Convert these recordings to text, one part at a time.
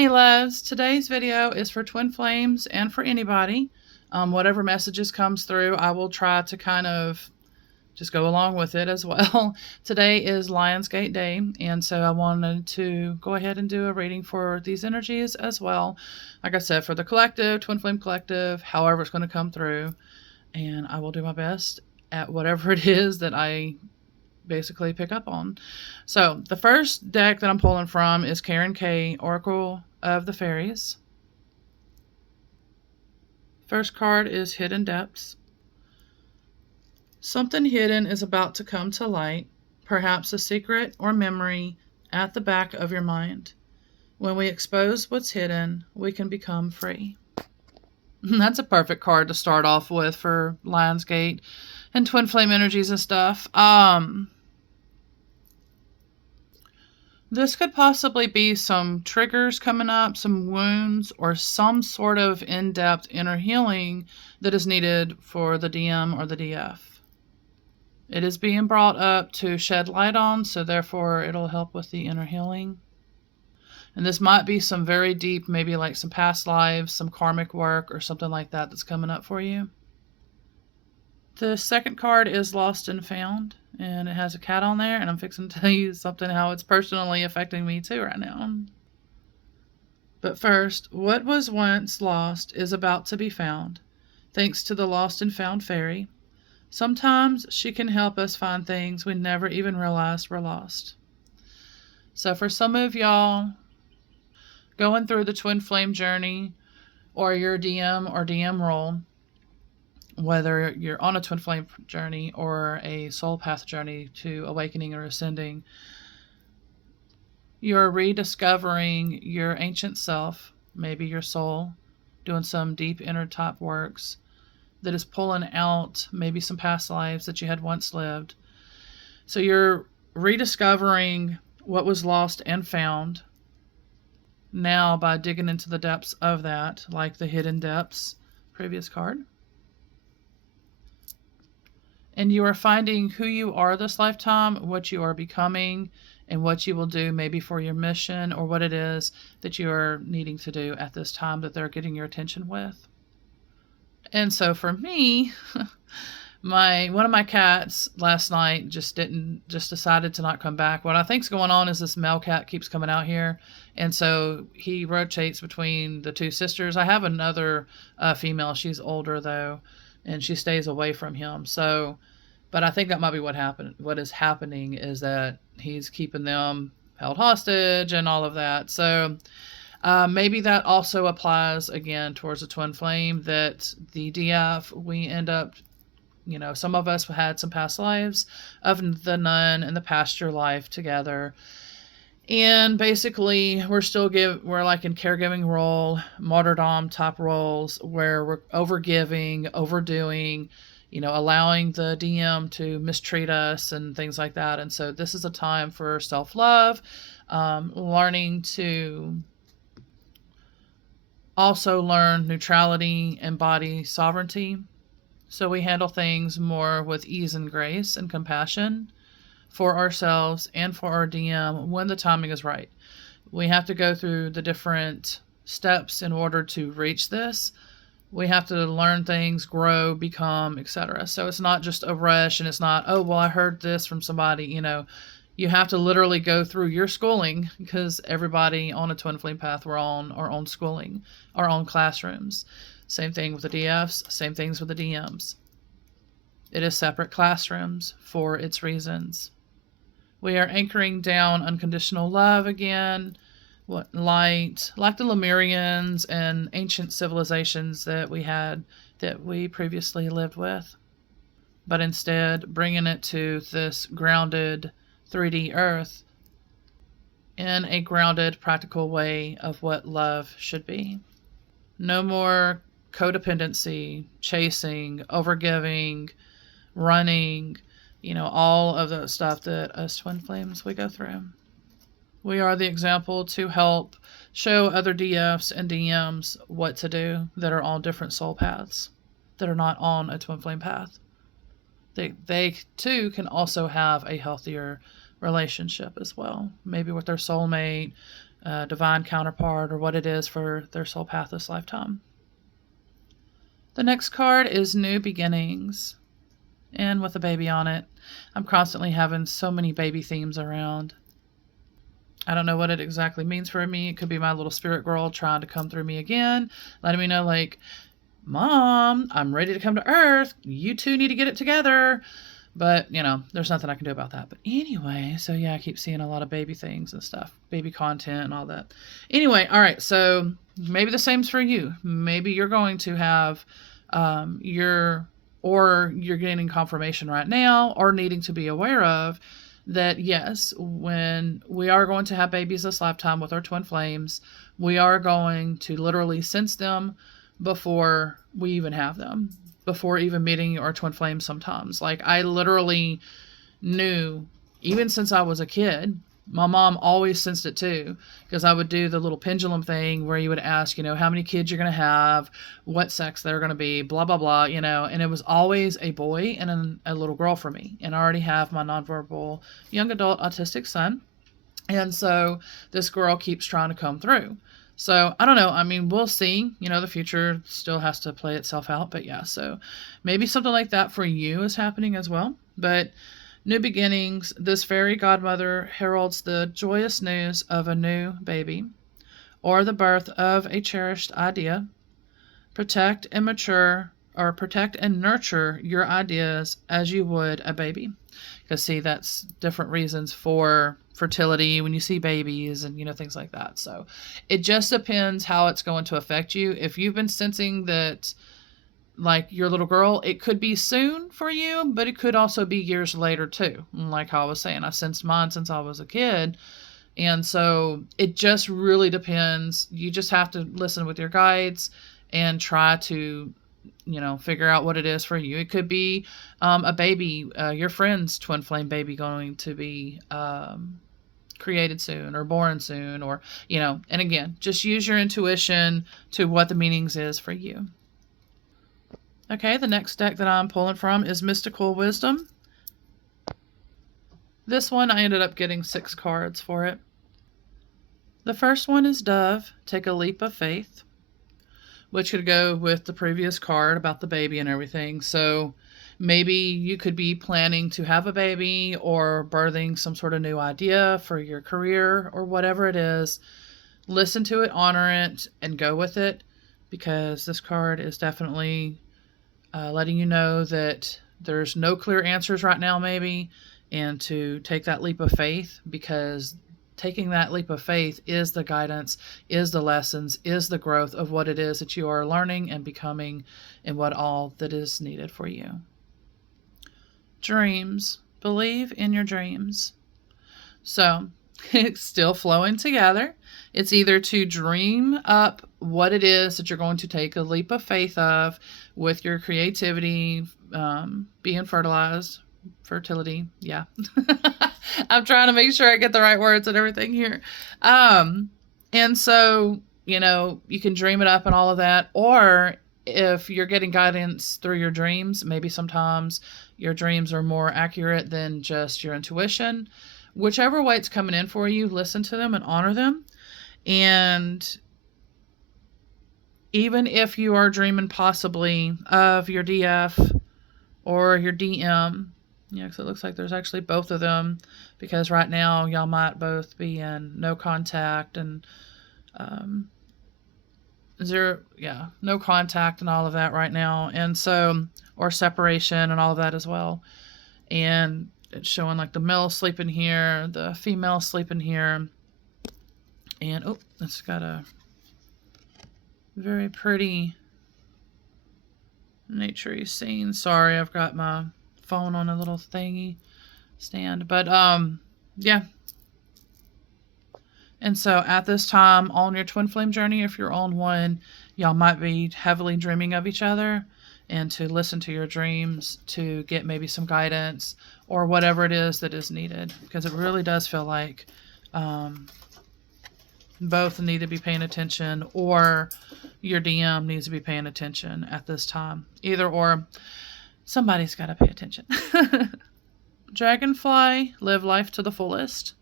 Hey loves, today's video is for twin flames and for anybody. Whatever messages comes through, I will try to kind of just go along with it as well. Today is Lionsgate Day, and so I wanted to go ahead and do a reading for these energies as well. Like I said, for the collective, twin flame collective, however it's going to come through, and I will do my best at whatever it is that I basically pick up on. So the first deck that I'm pulling from is Karen K, Oracle of the Fairies. First card is Hidden Depths. Something hidden is about to come to light, perhaps a secret or memory at the back of your mind. When we expose what's hidden, we can become free. That's a perfect card to start off with for Lionsgate and twin flame energies and stuff. This could possibly be some triggers coming up, some wounds, or some sort of in-depth inner healing that is needed for the DM or the DF. It is being brought up to shed light on, so therefore it'll help with the inner healing. And this might be some very deep, maybe like some past lives, some karmic work, or something like that that's coming up for you. The second card is Lost and Found, and it has a cat on there, and I'm fixing to tell you something how it's personally affecting me too right now. But first, what was once lost is about to be found, thanks to the Lost and Found fairy. Sometimes she can help us find things we never even realized were lost. So for some of y'all going through the twin flame journey, or your DM or DM role, whether you're on a twin flame journey or a soul path journey to awakening or ascending, you're rediscovering your ancient self, maybe your soul, doing some deep inner top works that is pulling out maybe some past lives that you had once lived. So you're rediscovering what was lost and found now by digging into the depths of that, like the Hidden Depths previous card. And you are finding who you are this lifetime, what you are becoming, and what you will do maybe for your mission or what it is that you are needing to do at this time that they're getting your attention with. And so for me, one of my cats last night just decided to not come back. What I think's going on is this male cat keeps coming out here, and so he rotates between the two sisters. I have another female. She's older though, and she stays away from him. So, but I think that might be what happened. What is happening is that he's keeping them held hostage and all of that. So maybe that also applies again towards a twin flame, that the DF, we end up, some of us had some past lives of the nun and the pasture life together. And basically, we're like in caregiving role, martyrdom type roles, where we're overgiving, overdoing, allowing the DM to mistreat us and things like that. And so this is a time for self-love, learning to also learn neutrality and body sovereignty. So we handle things more with ease and grace and compassion for ourselves and for our DM when the timing is right. We have to go through the different steps in order to reach this. We have to learn things, grow, become, etc. So it's not just a rush, and it's not, oh, well, I heard this from somebody. You have to literally go through your schooling, because everybody on a twin flame path, we're on our own schooling, our own classrooms. Same thing with the DFs, same things with the DMs. It is separate classrooms for its reasons. We are anchoring down unconditional love again, light, like the Lemurians and ancient civilizations that we previously lived with. But instead, bringing it to this grounded 3D earth in a grounded, practical way of what love should be. No more codependency, chasing, overgiving, running, all of the stuff that us twin flames we go through. We are the example to help show other DFs and DMs what to do that are on different soul paths, that are not on a twin flame path. They too can also have a healthier relationship as well, maybe with their soulmate, divine counterpart, or what it is for their soul path this lifetime. The next card is New Beginnings, and with a baby on it. I'm constantly having so many baby themes around. I don't know what it exactly means for me. It could be my little spirit girl trying to come through me again, letting me know, like, Mom, I'm ready to come to Earth. You two need to get it together. But, there's nothing I can do about that. But anyway, so yeah, I keep seeing a lot of baby things and stuff, baby content and all that. Anyway, all right, so maybe the same's for you. Maybe you're going to have you're gaining confirmation right now, or needing to be aware of that, yes, when we are going to have babies this lifetime with our twin flames, we are going to literally sense them before we even have them, before even meeting our twin flames sometimes. Like, I literally knew, even since I was a kid, my mom always sensed it too, because I would do the little pendulum thing where you would ask, how many kids you're going to have, what sex they're going to be, blah, blah, blah, and it was always a boy and a little girl for me. And I already have my nonverbal young adult autistic son. And so this girl keeps trying to come through. So I don't know. I mean, we'll see. The future still has to play itself out. But yeah, so maybe something like that for you is happening as well. But New Beginnings, this fairy godmother heralds the joyous news of a new baby, or the birth of a cherished idea. Protect and nurture your ideas as you would a baby. Because see, that's different reasons for fertility when you see babies and things like that. So it just depends how it's going to affect you. If you've been sensing that, like your little girl, it could be soon for you, but it could also be years later too. Like how I was saying, I sensed mine since I was a kid. And so it just really depends. You just have to listen with your guides and try to, figure out what it is for you. It could be a baby, your friend's twin flame baby going to be created soon or born soon, or, and again, just use your intuition to what the meanings is for you. Okay, the next deck that I'm pulling from is Mystical Wisdom. This one, I ended up getting 6 cards for it. The first one is Dove, Take a Leap of Faith, which could go with the previous card about the baby and everything. So maybe you could be planning to have a baby or birthing some sort of new idea for your career or whatever it is. Listen to it, honor it, and go with it, because this card is definitely letting you know that there's no clear answers right now, maybe, and to take that leap of faith, because taking that leap of faith is the guidance, is the lessons, is the growth of what it is that you are learning and becoming, and what all that is needed for you. Dreams. Believe in your dreams. So it's still flowing together. It's either to dream up what it is that you're going to take a leap of faith of with your creativity, being fertility. Yeah. I'm trying to make sure I get the right words and everything here. And so, you can dream it up and all of that. Or if you're getting guidance through your dreams, maybe sometimes your dreams are more accurate than just your intuition. Whichever way it's coming in for you, listen to them and honor them. And even if you are dreaming possibly of your DF or your DM, because it looks like there's actually both of them, because right now y'all might both be in no contact and no contact and all of that right now. And so, or separation and all of that as well. And it's showing like the male sleeping here, the female sleeping here. And, it's got a very pretty nature-y scene. Sorry, I've got my phone on a little thingy stand. But, yeah. And so at this time on your twin flame journey, if you're on one, y'all might be heavily dreaming of each other, and to listen to your dreams to get maybe some guidance or whatever it is that is needed, because it really does feel like both need to be paying attention, or your DM needs to be paying attention at this time. Either or, somebody's got to pay attention. Dragonfly, live life to the fullest.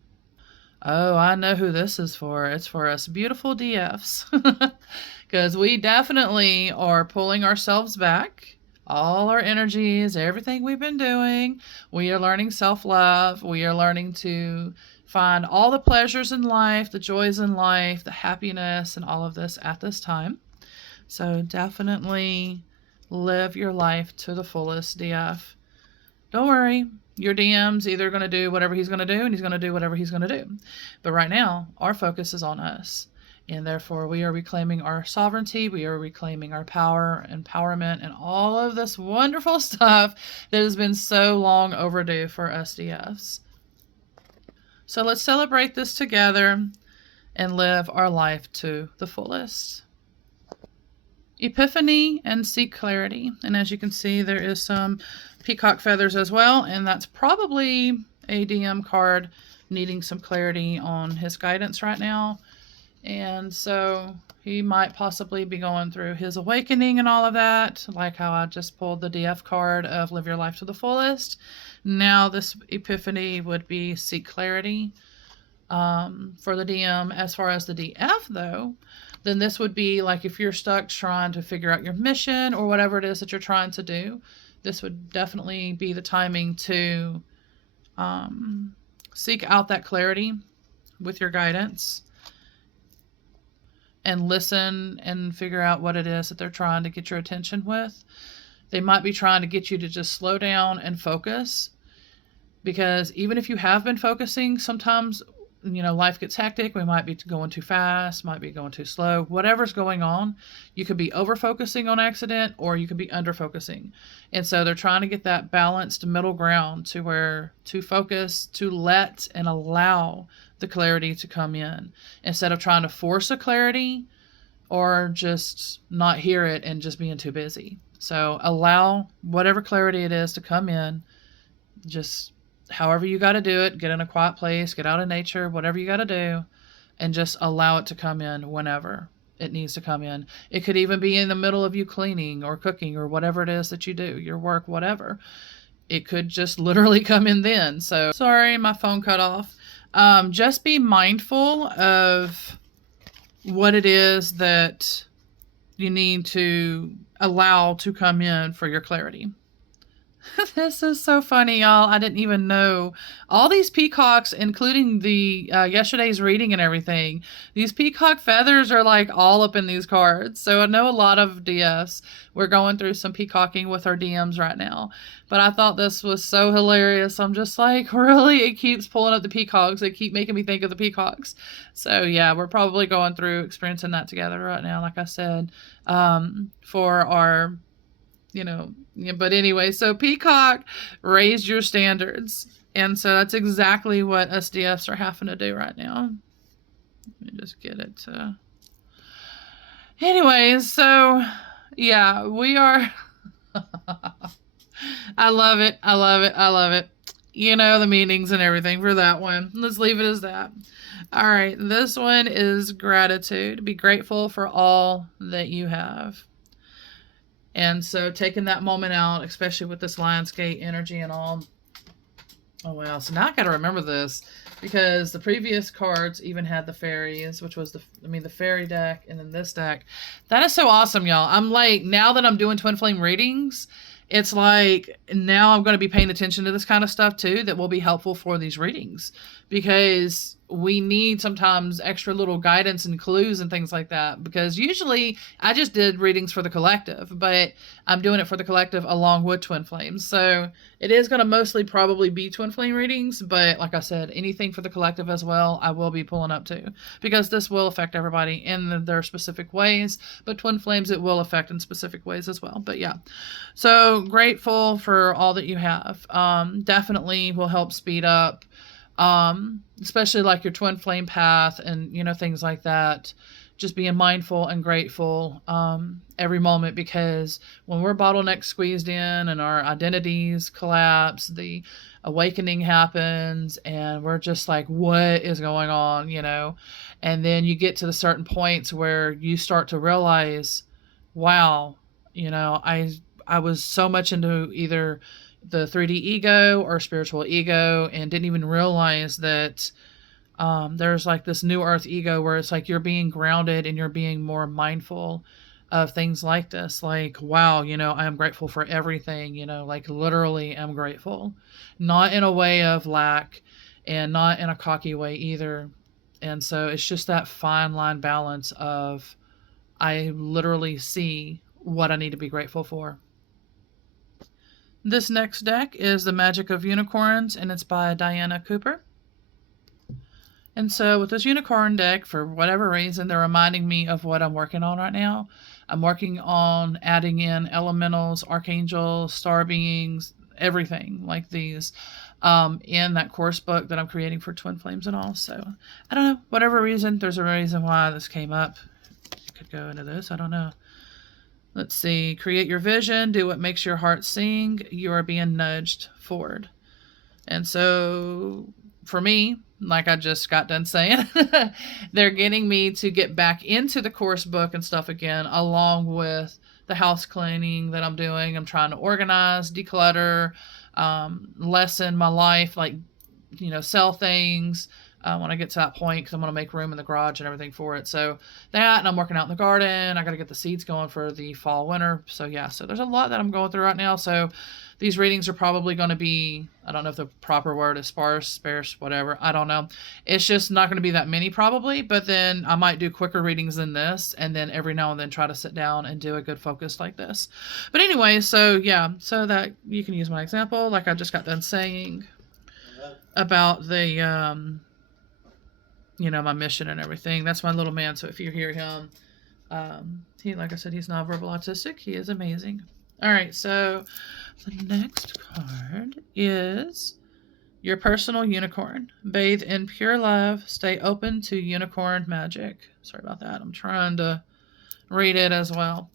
Oh, I know who this is for. It's for us beautiful DFs. Because we definitely are pulling ourselves back. All our energies, everything we've been doing. We are learning self love. We are learning to find all the pleasures in life, the joys in life, the happiness, and all of this at this time. So definitely live your life to the fullest, DF. Don't worry, your DM's either going to do whatever he's going to do and he's going to do whatever he's going to do. But right now, our focus is on us. And therefore, we are reclaiming our sovereignty, we are reclaiming our power, empowerment, and all of this wonderful stuff that has been so long overdue for us DFs. So let's celebrate this together and live our life to the fullest. Epiphany and seek clarity. And as you can see, there is some peacock feathers as well, and that's probably a DM card needing some clarity on his guidance right now. And so he might possibly be going through his awakening and all of that, like how I just pulled the DF card of live your life to the fullest. Now this epiphany would be seek clarity for the DM. As far as the DF though, then this would be like if you're stuck trying to figure out your mission or whatever it is that you're trying to do, this would definitely be the timing to seek out that clarity with your guidance and listen and figure out what it is that they're trying to get your attention with. They might be trying to get you to just slow down and focus, because even if you have been focusing, sometimes life gets hectic. We might be going too fast, might be going too slow. Whatever's going on, you could be over focusing on accident or you could be under focusing. And so they're trying to get that balanced middle ground to where to focus, to let and allow the clarity to come in instead of trying to force a clarity or just not hear it and just being too busy. So allow whatever clarity it is to come in. Just however you got to do it, get in a quiet place, get out in nature, whatever you got to do, and just allow it to come in whenever it needs to come in. It could even be in the middle of you cleaning or cooking or whatever it is that you do, your work, whatever. It could just literally come in then. So sorry, my phone cut off. Just be mindful of what it is that you need to allow to come in for your clarity. This is so funny, y'all. I didn't even know all these peacocks, including the yesterday's reading and everything. These peacock feathers are like all up in these cards. So I know a lot of DFs. We're going through some peacocking with our DMs right now. But I thought this was so hilarious. I'm just like, really? It keeps pulling up the peacocks. They keep making me think of the peacocks. So yeah, we're probably going through experiencing that together right now, like I said, for our but anyway, so peacock raised your standards, and so that's exactly what SDFs are having to do right now. Let me just get it to anyways. So yeah, we are I love it. The meanings and everything for that one. Let's leave it as that. All right, this one is gratitude. Be grateful for all that you have. And so taking that moment out, especially with this Lionsgate energy and all. Oh, wow. So now I got to remember this because the previous cards even had the fairies, which was the fairy deck, and then this deck. That is so awesome, y'all. I'm like, now that I'm doing Twin Flame readings, it's like now I'm going to be paying attention to this kind of stuff too that will be helpful for these readings, because we need sometimes extra little guidance and clues and things like that, because usually I just did readings for the collective, but I'm doing it for the collective along with Twin Flames. So it is going to mostly probably be Twin Flame readings, but like I said, anything for the collective as well, I will be pulling up too, because this will affect everybody in their specific ways, but Twin Flames it will affect in specific ways as well. But yeah, so grateful for all that you have. Definitely will help speed up especially like your twin flame path and things like that. Just being mindful and grateful every moment, because when we're bottleneck squeezed in and our identities collapse, the awakening happens and we're just like, what is going on, and then you get to the certain points where you start to realize, wow, I was so much into either the 3D ego or spiritual ego and didn't even realize that There's like this new earth ego where it's like you're being grounded and you're being more mindful of things like this. Like, wow, I am grateful for everything, like literally am grateful. Not in a way of lack and not in a cocky way either. And so it's just that fine line balance of I literally see what I need to be grateful for. This next deck is The Magic of Unicorns, and it's by Diana Cooper. And so with this unicorn deck, for whatever reason, they're reminding me of what I'm working on right now. I'm working on adding in elementals, archangels, star beings, everything like these in that course book that I'm creating for Twin Flames and all. So I don't know, whatever reason, there's a reason why this came up. Could go into this, I don't know. Let's see. Create your vision. Do what makes your heart sing. You are being nudged forward. And so for me, like I just got done saying, they're getting me to get back into the course book and stuff again, along with the house cleaning that I'm doing. I'm trying to organize, declutter, lessen my life, like, sell things. When I get to that point, because I'm going to make room in the garage and everything for it. So that, and I'm working out in the garden. I got to get the seeds going for the fall, winter. So yeah, so there's a lot that I'm going through right now. So these readings are probably going to be, I don't know if the proper word is sparse, whatever. I don't know. It's just not going to be that many probably, but then I might do quicker readings than this. And then every now and then try to sit down and do a good focus like this. But anyway, so yeah, so that you can use my example, like I just got done saying about the, my mission and everything. That's my little man. So if you hear him, he, like I said, he's nonverbal autistic. He is amazing. All right. So the next card is your personal unicorn. Bathe in pure love. Stay open to unicorn magic. Sorry about that. I'm trying to read it as well.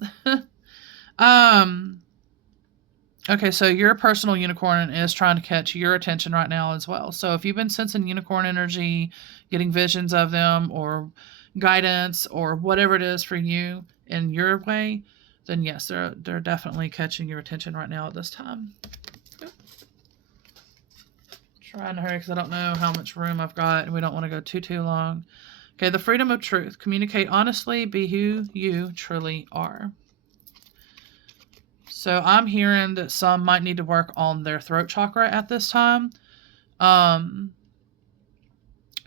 Okay, so your personal unicorn is trying to catch your attention right now as well. So if you've been sensing unicorn energy, getting visions of them, or guidance, or whatever it is for you in your way, then yes, they're definitely catching your attention right now at this time. Trying to hurry because I don't know how much room I've got, and we don't want to go too long. Okay, the freedom of truth. Communicate honestly. Be who you truly are. So I'm hearing that some might need to work on their throat chakra at this time.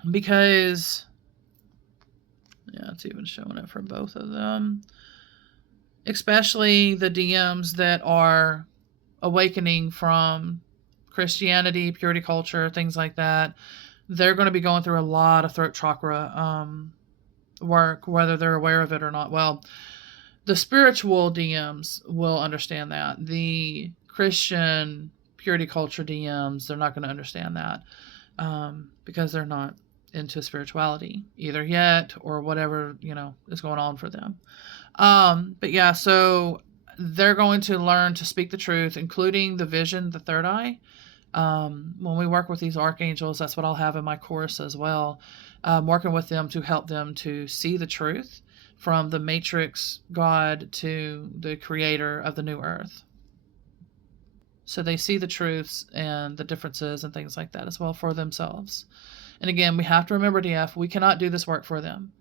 Because, yeah, it's even showing it for both of them. Especially the DMs that are awakening from Christianity, purity culture, things like that. They're going to be going through a lot of throat chakra work, whether they're aware of it or not. Well, the spiritual DMs will understand that. The Christian purity culture DMs, they're not going to understand that because they're not into spirituality either yet, or whatever, is going on for them. But yeah, so they're going to learn to speak the truth, including the vision, the third eye. When we work with these archangels, that's what I'll have in my course as well. Working with them to help them to see the truth from the matrix God to the creator of the new earth. So they see the truths and the differences and things like that as well for themselves. And again, we have to remember, DF, we cannot do this work for them.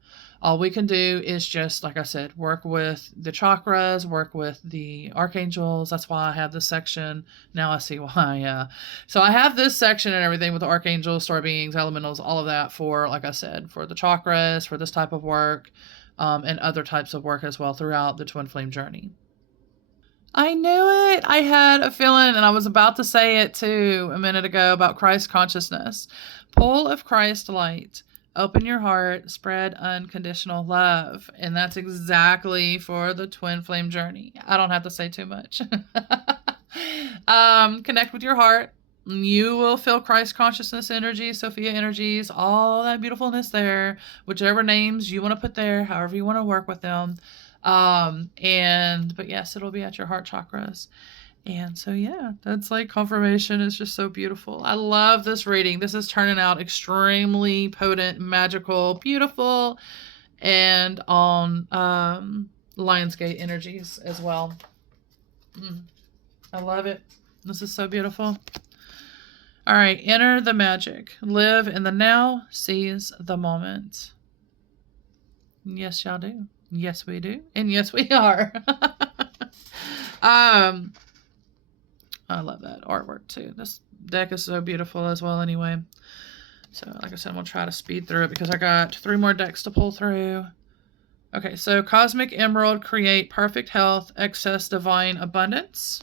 All we can do is just, like I said, work with the chakras, work with the archangels. That's why I have this section. Now I see why, yeah. So I have this section and everything with the archangels, star beings, elementals, all of that for, like I said, for the chakras, for this type of work, and other types of work as well throughout the twin flame journey. I knew it. I had a feeling, and I was about to say it too a minute ago about Christ consciousness. Pull of Christ light. Open your heart, spread unconditional love. And that's exactly for the twin flame journey. I don't have to say too much. Connect with your heart. You will feel Christ consciousness energy, Sophia energies, all that beautifulness there, whichever names you want to put there, however you want to work with them. But yes, it'll be at your heart chakras. And so, yeah, that's like confirmation. It's just so beautiful. I love this reading. This is turning out extremely potent, magical, beautiful, and on Lionsgate energies as well. I love it. This is so beautiful. All right, enter the magic. Live in the now, seize the moment. Yes, y'all do. Yes, we do. And yes, we are. I love that artwork too. This deck is so beautiful as well anyway. So like I said, I'm going to try to speed through it because I got 3 more decks to pull through. Okay, so Cosmic Emerald, create perfect health, excess divine abundance.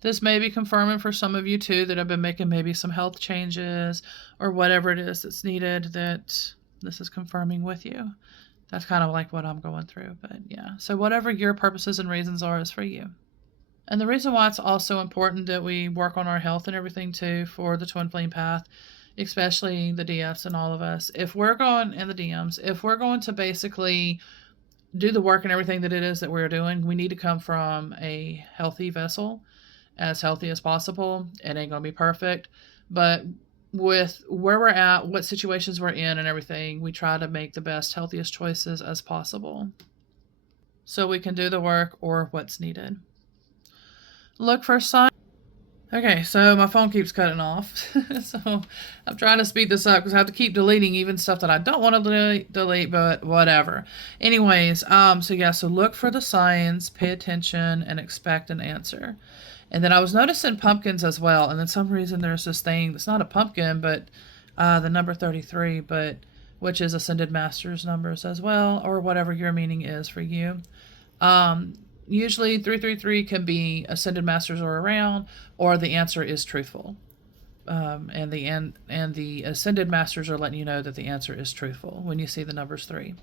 This may be confirming for some of you too that have been making maybe some health changes or whatever it is that's needed, that this is confirming with you. That's kind of like what I'm going through, but yeah. So whatever your purposes and reasons are is for you. And the reason why it's also important that we work on our health and everything too for the twin flame path, especially the DFs and all of us, if we're going, and the DMs, if we're going to basically do the work and everything that it is that we're doing, we need to come from a healthy vessel, as healthy as possible. It ain't gonna be perfect, but with where we're at, what situations we're in and everything, we try to make the best, healthiest choices as possible so we can do the work or what's needed. Look for signs. Okay, so my phone keeps cutting off. So I'm trying to speed this up because I have to keep deleting even stuff that I don't want to delete, but whatever. Anyways, so look for the signs, pay attention, and expect an answer. And then I was noticing pumpkins as well. And then some reason there's this thing that's not a pumpkin, but the number 33, but which is Ascended Masters numbers as well, or whatever your meaning is for you. Usually 333 can be Ascended Masters are around, or the answer is truthful. And the Ascended Masters are letting you know that the answer is truthful when you see the numbers 3.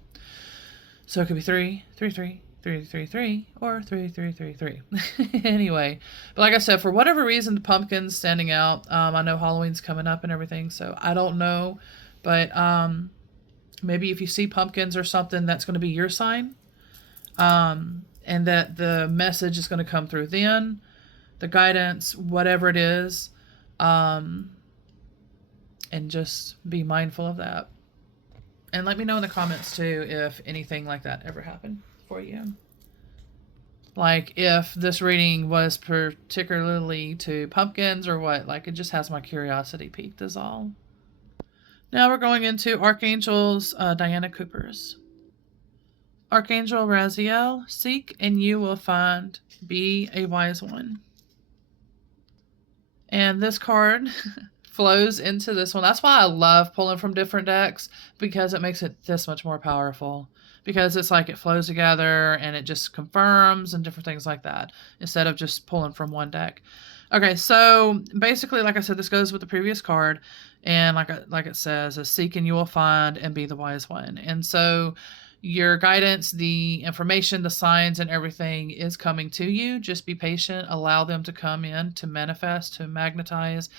So it could be 333. 333 or 3333. Anyway, but like I said, for whatever reason, the pumpkin's standing out. I know Halloween's coming up and everything, so I don't know, but maybe if you see pumpkins or something, that's going to be your sign, and that the message is going to come through then, the guidance, whatever it is, and just be mindful of that. And let me know in the comments too if anything like that ever happened for you. Like if this reading was particularly to pumpkins or what. Like it just has my curiosity piqued is all. Now we're going into Archangels, Diana Cooper's. Archangel Raziel, seek and you will find. Be a wise one. And this card flows into this one. That's why I love pulling from different decks, because it makes it this much more powerful. Because it's like it flows together and it just confirms and different things like that, instead of just pulling from one deck. Okay, so basically, like I said, this goes with the previous card. And like it says, is seek and you will find and be the wise one. And so your guidance, the information, the signs, and everything is coming to you. Just be patient. Allow them to come in, to manifest, to magnetize,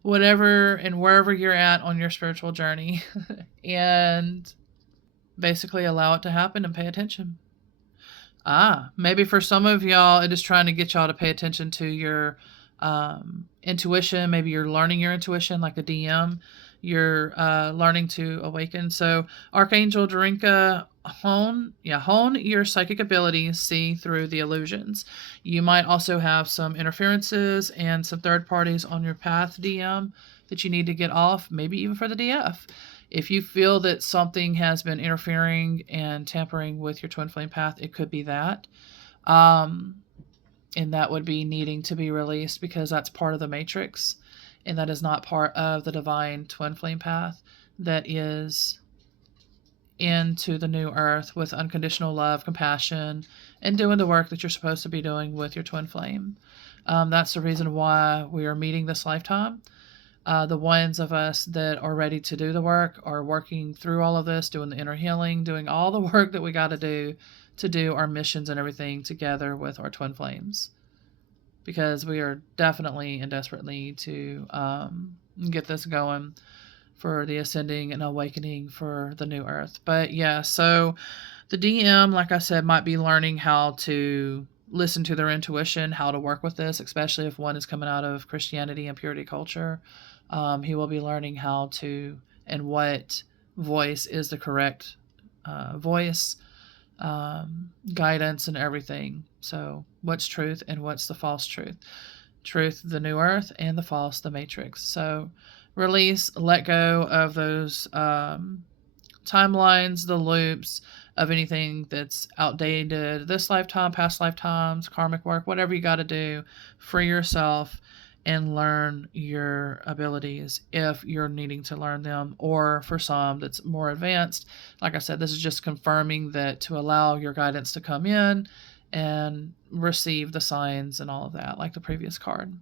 whatever and wherever you're at on your spiritual journey. And basically allow it to happen and pay attention. Maybe for some of y'all, it is trying to get y'all to pay attention to your intuition. Maybe you're learning your intuition like a DM. You're learning to awaken. So Archangel Darinka, hone your psychic abilities, see through the illusions. You might also have some interferences and some third parties on your path, DM, that you need to get off, maybe even for the DF. If you feel that something has been interfering and tampering with your twin flame path, it could be that. And that would be needing to be released, because that's part of the matrix. And that is not part of the divine twin flame path that is into the new earth with unconditional love, compassion, and doing the work that you're supposed to be doing with your twin flame. That's the reason why we are meeting this lifetime. The ones of us that are ready to do the work are working through all of this, doing the inner healing, doing all the work that we got to do our missions and everything together with our twin flames. Because we are definitely and desperately to get this going for the ascending and awakening for the new earth. But yeah, so the DM, like I said, might be learning how to listen to their intuition, how to work with this, especially if one is coming out of Christianity and purity culture. He will be learning how to, and what voice is the correct voice, guidance and everything. So what's truth and what's the false truth. Truth, the new earth, and the false, the matrix. So release, let go of those timelines, the loops of anything that's outdated, this lifetime, past lifetimes, karmic work, whatever you got to do. Free yourself and learn your abilities if you're needing to learn them, or for some that's more advanced. Like I said, this is just confirming that to allow your guidance to come in and receive the signs and all of that, like the previous card.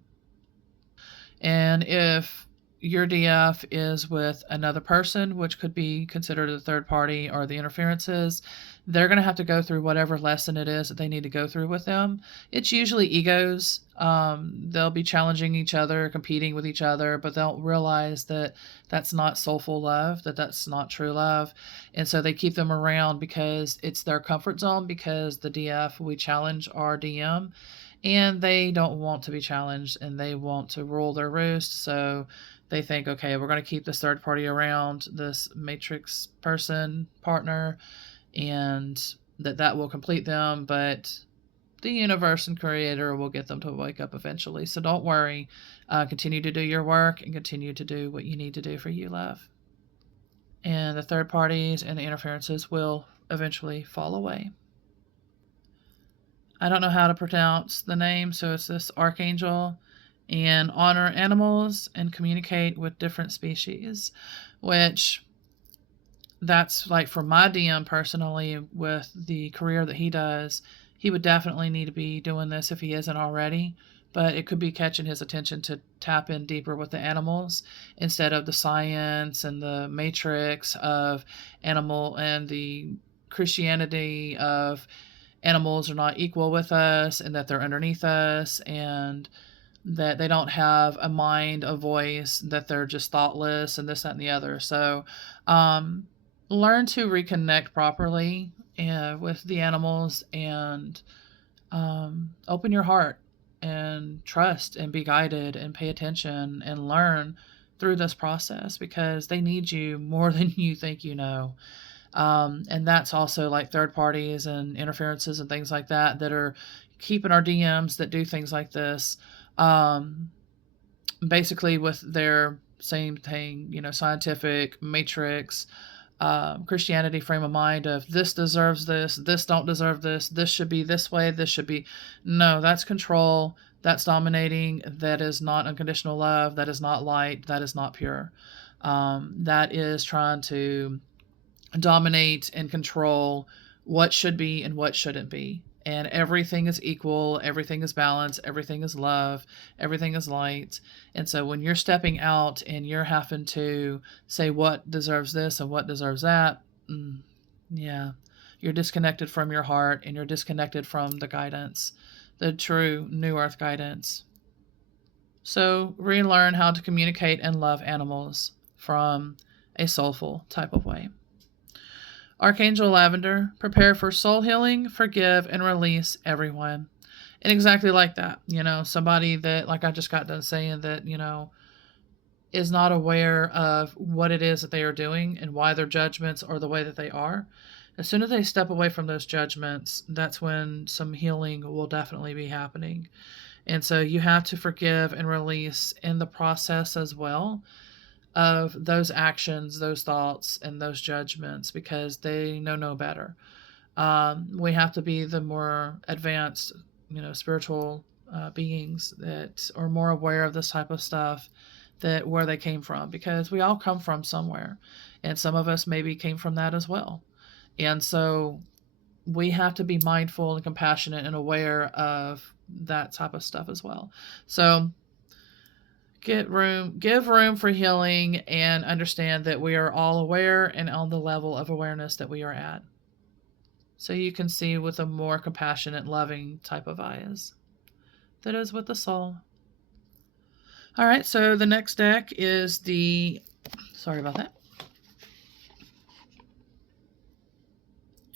And if your DF is with another person, which could be considered a third party or the interferences, they're going to have to go through whatever lesson it is that they need to go through with them. It's usually egos. They'll be challenging each other, competing with each other, but they'll realize that that's not soulful love, that that's not true love. And so they keep them around because it's their comfort zone, because the DF, we challenge our DM, and they don't want to be challenged and they want to rule their roost. So they think, okay, we're going to keep this third party around, this matrix person, partner, and that will complete them. But the universe and creator will get them to wake up eventually. So don't worry. Continue to do your work and continue to do what you need to do for you, love. And the third parties and the interferences will eventually fall away. I don't know how to pronounce the name, so it's this archangel. And honor animals and communicate with different species, which that's like for my DM personally, with the career that he does, he would definitely need to be doing this if he isn't already. But it could be catching his attention to tap in deeper with the animals instead of the science and the matrix of animal and the Christianity of animals are not equal with us and that they're underneath us and that they don't have a mind, a voice, that they're just thoughtless and this, that, and the other. So learn to reconnect properly with the animals and open your heart and trust and be guided and pay attention and learn through this process, because they need you more than you think you know. And that's also like third parties and interferences and things like that are keeping our DMs that do things like this basically with their same thing, scientific matrix, Christianity frame of mind of this deserves this don't deserve this should be this way, this should be. No, that's control, that's dominating, that is not unconditional love, that is not light, that is not pure. That is trying to dominate and control what should be and what shouldn't be. And everything is equal, everything is balance, everything is love, everything is light. And so when you're stepping out and you're having to say what deserves this and what deserves that, yeah, you're disconnected from your heart and you're disconnected from the guidance, the true New Earth guidance. So relearn how to communicate and love animals from a soulful type of way. Archangel Lavender, prepare for soul healing, forgive, and release everyone. And exactly like that, somebody that, like I just got done saying, that, is not aware of what it is that they are doing and why their judgments are the way that they are. As soon as they step away from those judgments, that's when some healing will definitely be happening. And so you have to forgive and release in the process as well of those actions, those thoughts, and those judgments, because they know no better. We have to be the more advanced, spiritual beings that are more aware of this type of stuff, that where they came from, because we all come from somewhere, and some of us maybe came from that as well. And so we have to be mindful and compassionate and aware of that type of stuff as well. So give room for healing, and understand that we are all aware and on the level of awareness that we are at. So you can see with a more compassionate, loving type of eyes. That is with the soul. All right, so the next deck is sorry about that.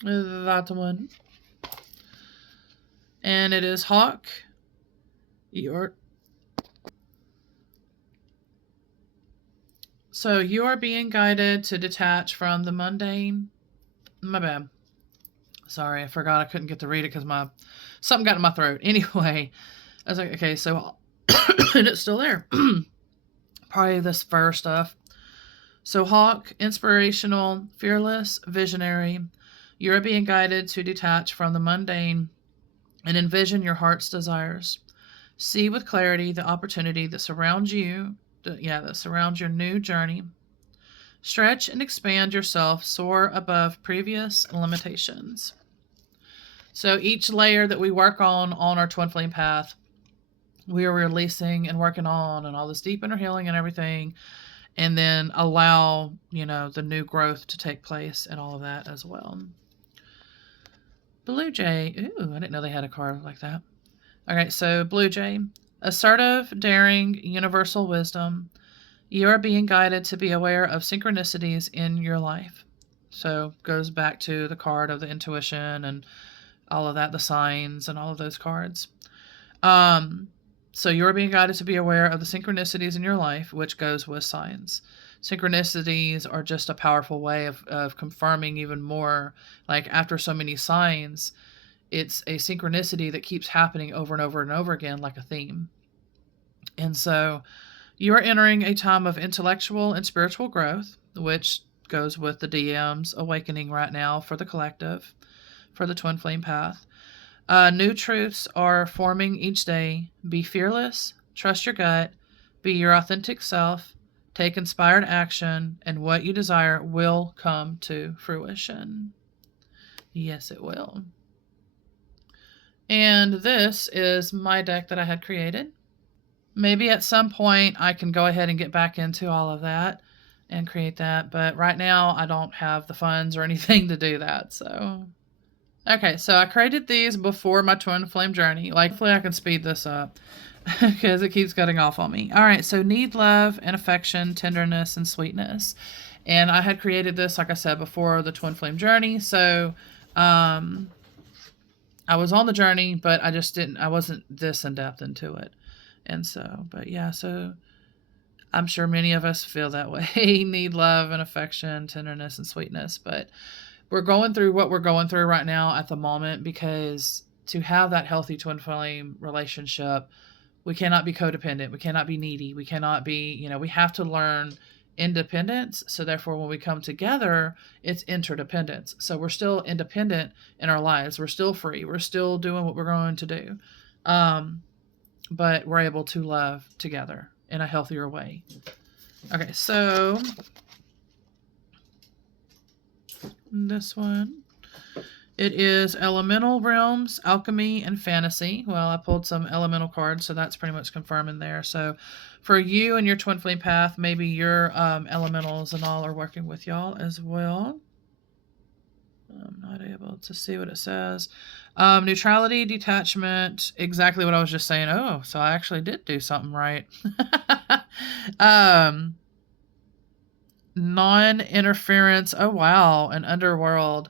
That one. And it is Hawk. So you are being guided to detach from the mundane. My bad. Sorry, I forgot I couldn't get to read it because something got in my throat. Anyway, I was like, okay, so and it's still there. Probably this first stuff. So Hawk, inspirational, fearless, visionary. You are being guided to detach from the mundane and envision your heart's desires. See with clarity the opportunity that surrounds you, that surrounds your new journey. Stretch and expand yourself, soar above previous limitations. So each layer that we work on our twin flame path, we are releasing and working on, and all this deep inner healing and everything, and then allow, the new growth to take place and all of that as well. Blue Jay. Ooh, I didn't know they had a card like that. Okay, so Blue Jay. Assertive, daring, universal wisdom. You are being guided to be aware of synchronicities in your life. So goes back to the card of the intuition and all of that, the signs and all of those cards. So you're being guided to be aware of the synchronicities in your life, which goes with signs. Synchronicities are just a powerful way of confirming even more. Like after so many signs, it's a synchronicity that keeps happening over and over and over again, like a theme. And so you are entering a time of intellectual and spiritual growth, which goes with the DM's awakening right now for the collective, for the twin flame path. New truths are forming each day. Be fearless, trust your gut, be your authentic self, take inspired action, and what you desire will come to fruition. Yes, it will. And this is my deck that I had created. Maybe at some point I can go ahead and get back into all of that and create that, but right now I don't have the funds or anything to do that, so... Okay, so I created these before my twin flame journey. Hopefully I can speed this up because it keeps cutting off on me. All right, so need love and affection, tenderness, and sweetness. And I had created this, like I said, before the twin flame journey. So I was on the journey, but I wasn't this in depth into it. And so, but yeah, so I'm sure many of us feel that way. Need love and affection, tenderness, and sweetness. But we're going through what we're going through right now at the moment because to have that healthy twin flame relationship, we cannot be codependent. We cannot be needy. We cannot be, we have to learn independence. So therefore, when we come together, it's interdependence. So we're still independent in our lives. We're still free. We're still doing what we're going to do. But we're able to love together in a healthier way. Okay, so this one, it is elemental realms, alchemy, and fantasy. Well, I pulled some elemental cards, so that's pretty much confirming there. So for you and your twin flame path, maybe your elementals and all are working with y'all as well. I'm not able to see what it says. Neutrality, detachment, exactly what I was just saying. Oh, so I actually did do something right. Non-interference. Oh, wow. An underworld.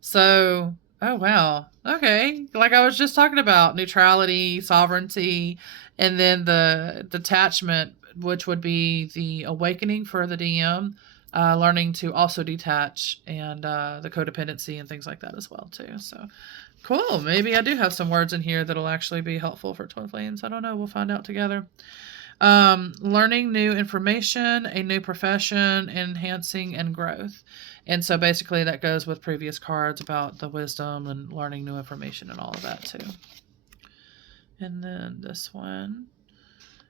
So, oh, wow. Okay. Like I was just talking about, neutrality, sovereignty, and then the detachment, which would be the awakening for the DM, learning to also detach, and the codependency and things like that as well, too. So, cool. Maybe I do have some words in here that'll actually be helpful for twin flames. I don't know. We'll find out together. Learning new information, a new profession, enhancing and growth. And so basically that goes with previous cards about the wisdom and learning new information and all of that too. And then this one,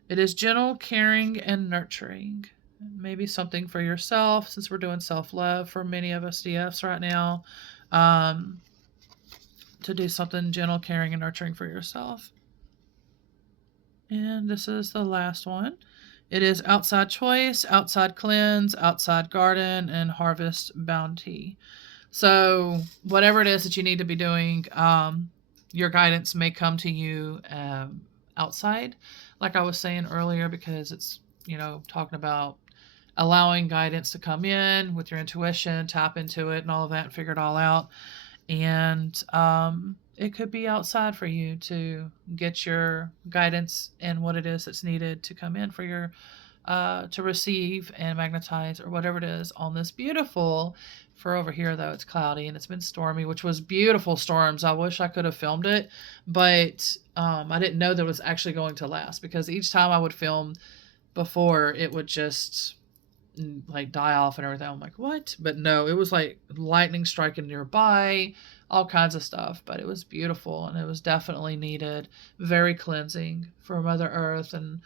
it is gentle, caring, and nurturing. Maybe something for yourself, since we're doing self-love for many of us DFs right now, to do something gentle, caring, and nurturing for yourself. And this is the last one. It is outside choice, outside cleanse, outside garden, and harvest bounty. So whatever it is that you need to be doing, your guidance may come to you outside, like I was saying earlier, because it's, talking about allowing guidance to come in with your intuition, tap into it and all of that and figure it all out. And it could be outside for you to get your guidance and what it is that's needed to come in for your to receive and magnetize or whatever it is on this beautiful. For over here, though, it's cloudy and it's been stormy, which was beautiful storms. I wish I could have filmed it, but I didn't know that it was actually going to last, because each time I would film before, it would just like die off and everything. I'm like, what? But no, it was like lightning striking nearby, all kinds of stuff. But it was beautiful and it was definitely needed. Very cleansing for Mother Earth and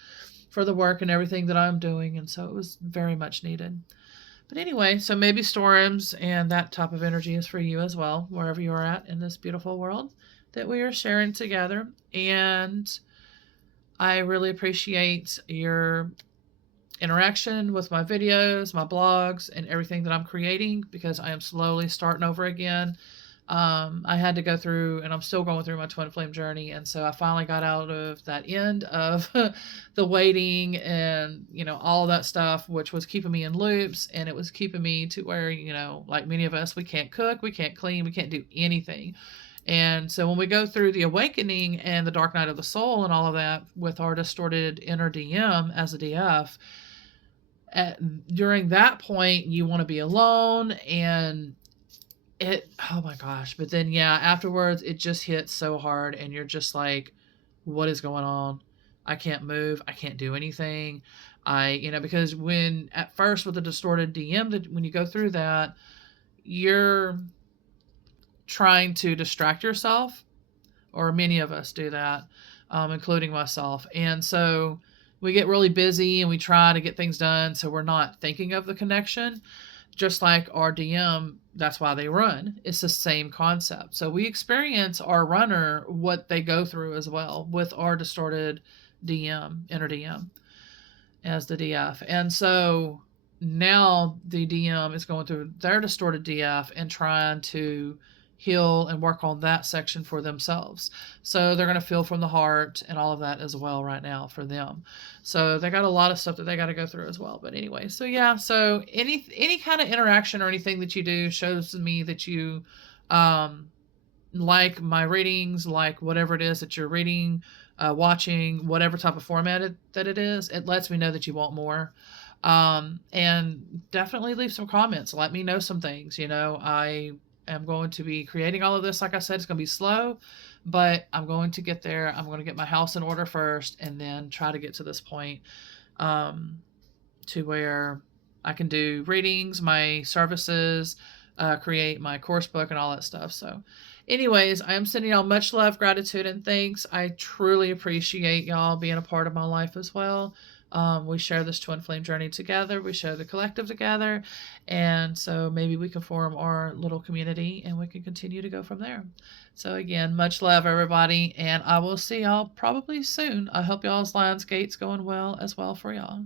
for the work and everything that I'm doing. And so it was very much needed. But anyway, so maybe storms and that type of energy is for you as well, wherever you are at in this beautiful world that we are sharing together. And I really appreciate your interaction with my videos, my blogs, and everything that I'm creating, because I am slowly starting over again. I had to go through, and I'm still going through my twin flame journey, and so I finally got out of that end of the waiting and all that stuff, which was keeping me in loops, and it was keeping me to where like many of us, we can't cook, we can't clean, we can't do anything. And so when we go through the awakening and the dark night of the soul and all of that with our distorted inner DM as a DF, during that point you want to be alone, and oh my gosh, but then afterwards it just hits so hard and you're just like, what is going on? I can't move, I can't do anything. Because when at first with the distorted DM, that when you go through that, you're trying to distract yourself, or many of us do that, including myself. And so we get really busy and we try to get things done, so we're not thinking of the connection. Just like our DM, that's why they run. It's the same concept. So we experience our runner, what they go through as well with our distorted DM, inner DM, as the DF. And so now the DM is going through their distorted DF and trying to heal and work on that section for themselves. So they're going to feel from the heart and all of that as well right now for them. So they got a lot of stuff that they got to go through as well. But anyway, so any kind of interaction or anything that you do shows me that you like my readings, like whatever it is that you're reading, watching, whatever type of format that it is. It lets me know that you want more. And definitely leave some comments. Let me know some things. I am going to be creating all of this. Like I said, it's going to be slow, but I'm going to get there. I'm going to get my house in order first, and then try to get to this point to where I can do readings, my services, create my course book, and all that stuff. So anyways, I am sending y'all much love, gratitude, and thanks. I truly appreciate y'all being a part of my life as well. We share this twin flame journey together. We share the collective together. And so maybe we can form our little community and we can continue to go from there. So again, much love, everybody. And I will see y'all probably soon. I hope y'all's Lionsgate's going well as well for y'all.